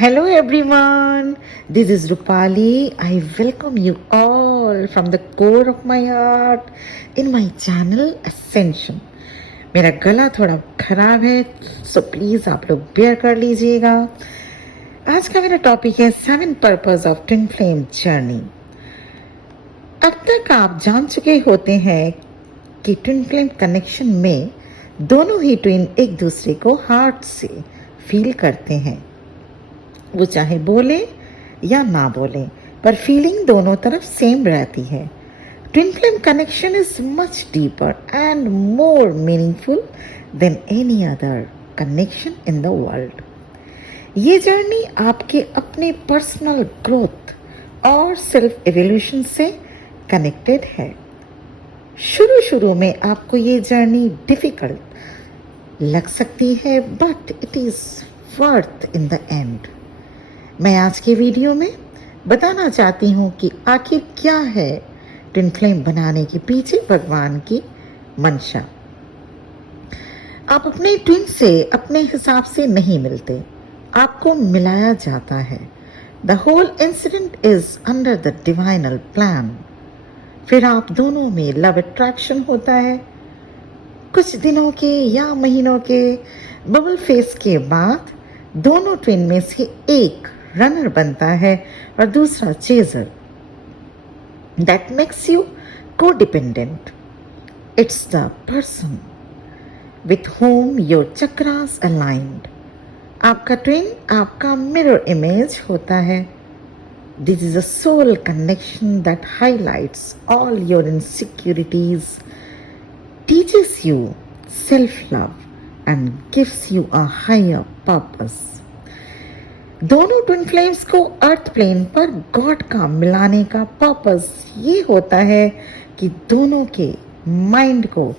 Hello everyone, this is Rupali. I welcome you all from the core of my heart in my channel Ascension. मेरा गला थोड़ा खराब है, so please आप लोग बेयर कर लीजिएगा। आज का मेरा टॉपिक है 7 purpose of twin flame journey. अब तक आप जान चुके होते हैं कि ट्विन फ्लेम कनेक्शन में दोनों ही ट्विन एक दूसरे को हार्ट से फील करते हैं। वो चाहे बोले या ना बोले, पर फीलिंग दोनों तरफ सेम रहती है। Twin flame connection is much deeper and more meaningful than any other connection in the world. ये जर्नी आपके अपने पर्सनल ग्रोथ और सेल्फ एवोल्यूशन से कनेक्टेड है। शुरू में आपको ये जर्नी डिफिकल्ट लग सकती है, but it is worth in the end. मैं आज के वीडियो में बताना चाहती हूँ कि आखिर क्या है ट्विन फ्लेम बनाने के पीछे भगवान की मंशा। आप अपने ट्विन से अपने हिसाब से नहीं मिलते, आपको मिलाया जाता है। The whole incident is under the divine plan. फिर आप दोनों में लव अट्रैक्शन होता है। कुछ दिनों के या महीनों के बबल फेस के बाद दोनों ट्विन में से एक रनर बनता है और दूसरा chaser. That makes you codependent. It's the person with home your chakras aligned. आपका ट्विन आपका मिरर इमेज होता है। This is a soul connection that highlights all your insecurities, teaches you self love and gives you a higher purpose. दोनों twin flames को earth plane पर God का मिलाने का पर्पस ये होता है कि दोनों के माइंड को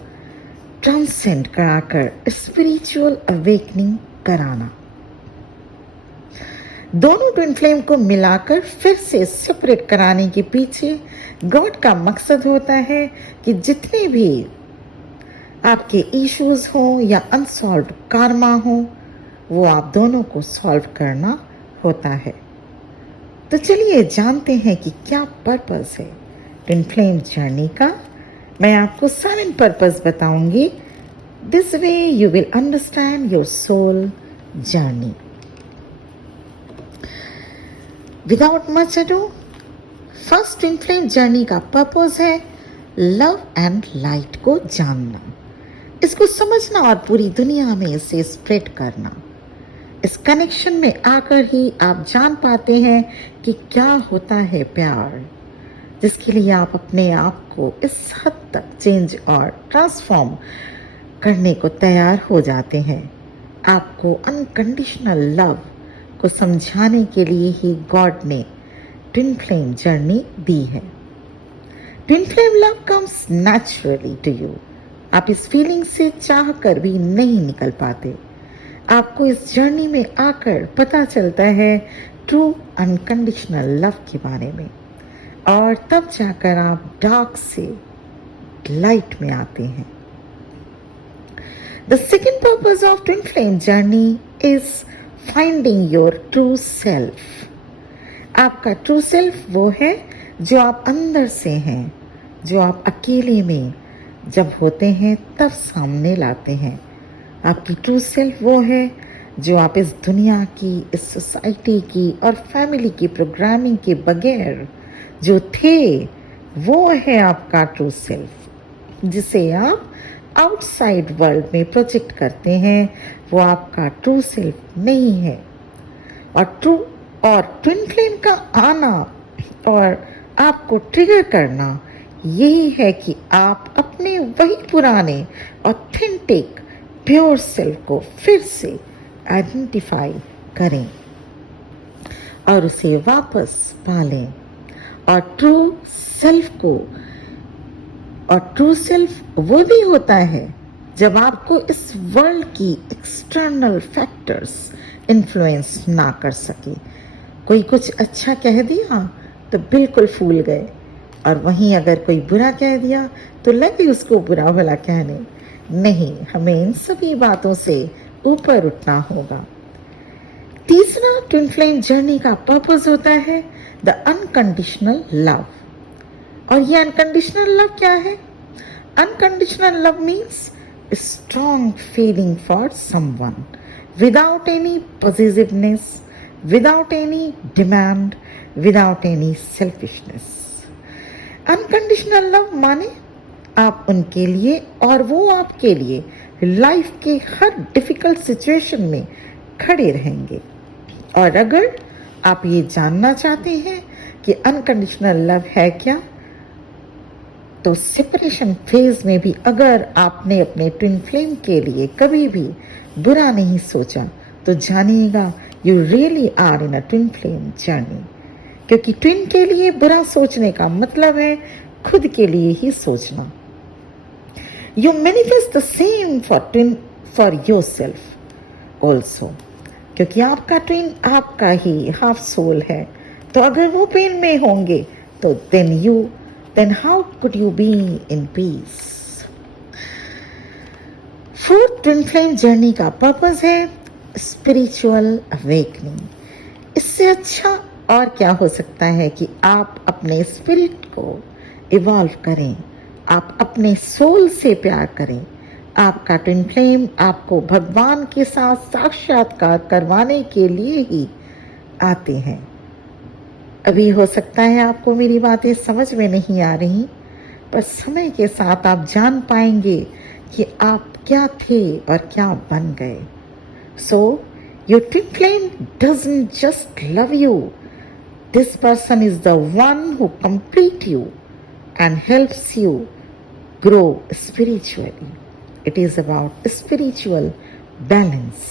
ट्रांसेंड कराकर स्पिरिचुअल अवेकनिंग कराना। दोनों ट्विन फ्लेम को मिलाकर फिर से सेपरेट कराने के पीछे गॉड का मकसद होता है कि जितने भी आपके इश्यूज हो या अनसॉल्व्ड कार्मा हो, वो आप दोनों को सॉल्व करना होता है। तो चलिए जानते हैं कि क्या पर्पस है ट्विन फ्लेम जर्नी का। मैं आपको 7 पर्पस बताऊंगी। This way you will understand your soul journey. Without much ado, first twin flame journey का पर्पस है लव एंड लाइट को जानना, इसको समझना और पूरी दुनिया में इसे स्प्रेड करना। इस कनेक्शन में आकर ही आप जान पाते हैं कि क्या होता है प्यार, जिसके लिए आप अपने आप को इस हद तक चेंज और ट्रांसफॉर्म करने को तैयार हो जाते हैं। आपको अनकंडीशनल लव को समझाने के लिए ही गॉड ने ट्विन फ्लेम जर्नी दी है। Twin flame love comes naturally to you. आप इस फीलिंग से चाह कर भी नहीं निकल पाते। आपको इस जर्नी में आकर पता चलता है ट्रू अनकंडीशनल लव के बारे में, और तब जाकर आप डार्क से लाइट में आते हैं। The second purpose of twin flame journey is finding your true self. आपका ट्रू सेल्फ वो है जो आप अंदर से हैं, जो आप अकेले में जब होते हैं तब सामने लाते हैं। आपकी ट्रू सेल्फ वो है जो आप इस दुनिया की, इस सोसाइटी की और फैमिली की प्रोग्रामिंग के बगैर जो थे, वो है आपका ट्रू सेल्फ, जिसे आप आउटसाइड वर्ल्ड में प्रोजेक्ट करते हैं। वो आपका ट्रू सेल्फ नहीं है। और ट्विन फ्लेम का आना और आपको ट्रिगर करना यही है कि आप अपने वही पुराने ऑथेंटिक प्योर सेल्फ को फिर से आइडेंटिफाई करें और उसे वापस पालें। और ट्रू सेल्फ वो भी होता है जब आपको इस वर्ल्ड की एक्सटर्नल फैक्टर्स इन्फ्लुएंस ना कर सके। कोई कुछ अच्छा कह दिया तो बिल्कुल फूल गए, और वहीं अगर कोई बुरा कह दिया तो लगे उसको बुरा भला कहने। नहीं, हमें इन सभी बातों से ऊपर उठना होगा। तीसरा ट्विन फ्लेम जर्नी का पर्पस होता है द अनकंडीशनल लव। और ये अनकंडीशनल लव क्या है? Unconditional love means strong feeling for someone without any positiveness, without any demand, without any selfishness. Unconditional love माने आप उनके लिए और वो आपके लिए लाइफ के हर डिफिकल्ट सिचुएशन में खड़े रहेंगे। और अगर आप ये जानना चाहते हैं कि अनकंडीशनल लव है क्या, तो सेपरेशन फेज में भी अगर आपने अपने ट्विन फ्लेम के लिए कभी भी बुरा नहीं सोचा, तो जानिएगा you really are in a twin flame journey. क्योंकि ट्विन के लिए बुरा सोचने का मतलब है खुद के लिए ही सोचना। You manifest the same for your self also. क्योंकि आपका ट्विन आपका ही हाफ सोल है, तो अगर वो पेन में होंगे तो then how could you be in peace? Fourth twin flame journey का पर्पस है स्पिरिचुअल अवेकनिंग। इससे अच्छा और क्या हो सकता है कि आप अपने स्पिरिट को इवॉल्व करें, आप अपने सोल से प्यार करें। आपका ट्विन फ्लेम आपको भगवान के साथ साक्षात्कार करवाने के लिए ही आते हैं। अभी हो सकता है आपको मेरी बातें समझ में नहीं आ रही, पर समय के साथ आप जान पाएंगे कि आप क्या थे और क्या बन गए। So your twin flame doesn't just love you, this person is the one who complete you and helps you grow spiritually. It is about spiritual balance.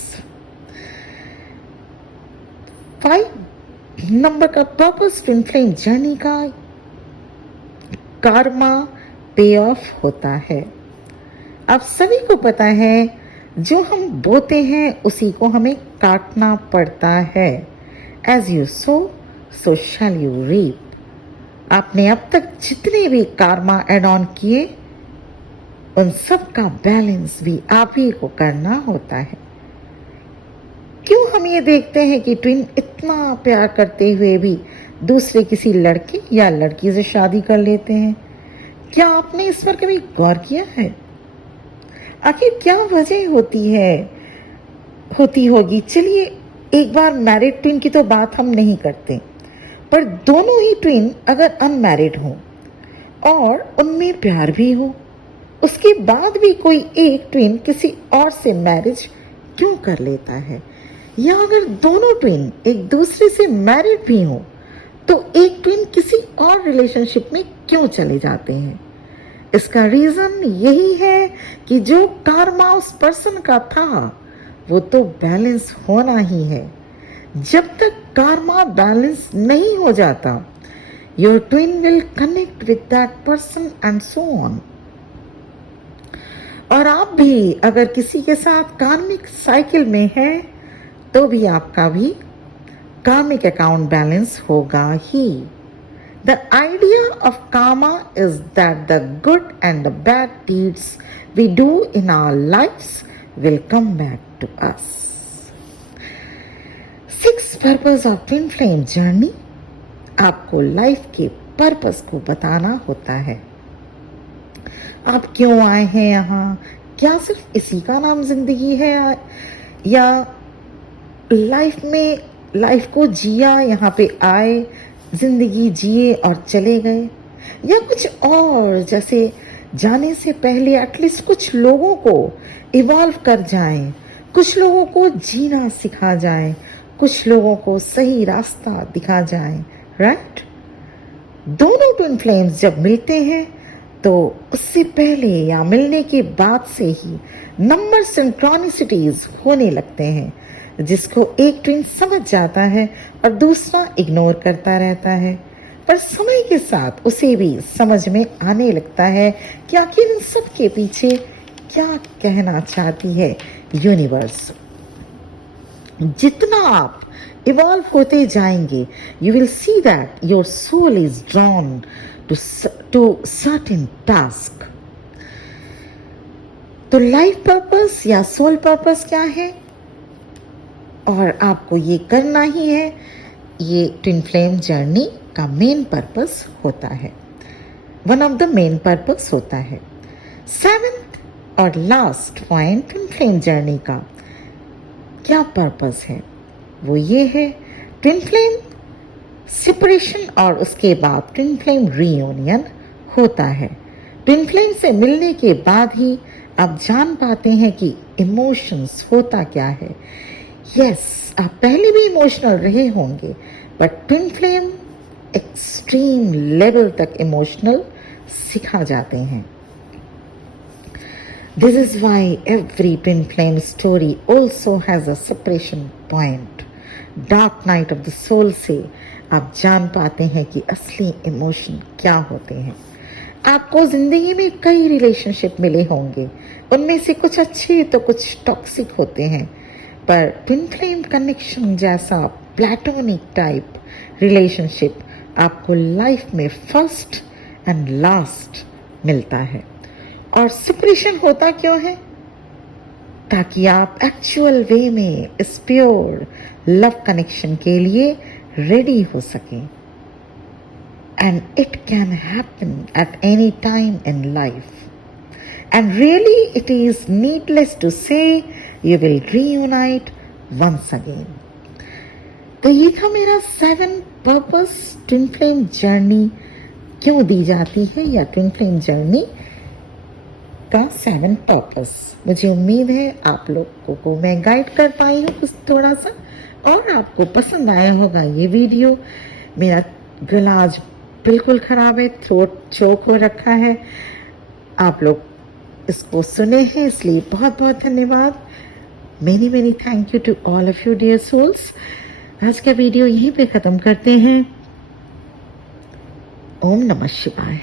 5 number का पर्पस ट्विन फ्लेम जर्नी का Karma पे of होता है। आप सभी को पता है जो हम बोते हैं उसी को हमें काटना पड़ता है। As you sow, so shall you reap. आपने अब तक जितने भी कार्मा एड ऑन किए उन सब का बैलेंस भी आप ही को करना होता है। क्यों हम ये देखते हैं कि ट्विन इतना प्यार करते हुए भी दूसरे किसी लड़के या लड़की से शादी कर लेते हैं? क्या आपने इस पर कभी गौर किया है? आखिर क्या वजह होती होगी? चलिए एक बार मैरिड ट्विन की तो बात हम नहीं करते, पर दोनों ही ट्विन अगर अनमैरिड हो और उनमें प्यार भी हो, उसके बाद भी कोई एक ट्विन किसी और से मैरिज क्यों कर लेता है? या अगर दोनों ट्विन एक दूसरे से मैरिड भी हो तो एक ट्विन किसी और रिलेशनशिप में क्यों चले जाते हैं? इसका रीजन यही है कि जो कार्मा उस पर्सन का था वो तो बैलेंस होना ही है। जब तक कार्मा बैलेंस नहीं हो जाता, your twin will connect with that person and so on. और आप भी अगर किसी के साथ कार्मिक साइकिल में है तो भी आपका भी कार्मिक अकाउंट बैलेंस होगा ही। The idea of karma is that the good and the bad deeds we do in our lives will come back to us. 6 purpose of twin flame journey आपको लाइफ के पर्पस को बताना होता है। आप क्यों आए हैं यहाँ? क्या सिर्फ इसी का नाम जिंदगी है, या लाइफ को जिया, यहाँ पे आए, जिंदगी जिए और चले गए, या कुछ और? जैसे जाने से पहले एटलीस्ट कुछ लोगों को इवॉल्व कर जाएं, कुछ लोगों को जीना सिखा जाएं, कुछ लोगों को सही रास्ता दिखा जाएं, राइट? दोनों ट्विन फ्लेम्स जब मिलते हैं तो उससे पहले या मिलने के बाद से ही नंबर सिंक्रोनिसिटीज होने लगते हैं, जिसको एक ट्विन समझ जाता है और दूसरा इग्नोर करता रहता है। पर समय के साथ उसे भी समझ में आने लगता है कि आखिर इन सब के पीछे क्या कहना चाहती है यूनिवर्स। जितना आप इवॉल्व होते जाएंगे, you will see that your soul is drawn to certain task. तो लाइफ पर्पस या सोल पर्पस क्या है? और आपको ये करना ही है। ये ट्विन फ्लेम जर्नी का मेन पर्पस होता है, one of the main purpose होता है। सेवेंथ और last point twin flame journey का क्या पर्पस है, वो ये है ट्विन फ्लेम सेपरेशन और उसके बाद ट्विन फ्लेम रीयूनियन होता है। ट्विन फ्लेम से मिलने के बाद ही आप जान पाते हैं कि इमोशंस होता क्या है। यस, आप पहले भी इमोशनल रहे होंगे, but twin flame extreme level तक इमोशनल सिखा जाते हैं। This is why every twin flame story also has a separation point. Dark night of the soul से आप जान पाते हैं कि असली इमोशन क्या होते हैं। आपको जिंदगी में कई रिलेशनशिप मिले होंगे, उनमें से कुछ अच्छे तो कुछ टॉक्सिक होते हैं, पर ट्विन फ्लेम कनेक्शन जैसा प्लेटोनिक टाइप रिलेशनशिप आपको लाइफ में फर्स्ट एंड लास्ट मिलता है। और सेपरेशन होता क्यों है? ताकि आप एक्चुअल वे में इस प्योर लव कनेक्शन के लिए रेडी हो सकें। And it can happen at any time in life, and really it is needless to say you will reunite once again. तो ये था मेरा 7 पर्पस ट्विन फ्लेम जर्नी क्यों दी जाती है, या ट्विन फ्लेम जर्नी का 7 पर्पस। मुझे उम्मीद है आप लोगों को मैं गाइड कर पाई हूँ कुछ थोड़ा सा, और आपको पसंद आया होगा ये वीडियो। मेरा गला आज बिल्कुल ख़राब है, थ्रोट चोक हो रखा है। आप लोग इसको सुने हैं इसलिए बहुत बहुत धन्यवाद। Many thank you to all of you dear souls. आज का वीडियो यहीं पे ख़त्म करते हैं। ओम नमः शिवाय।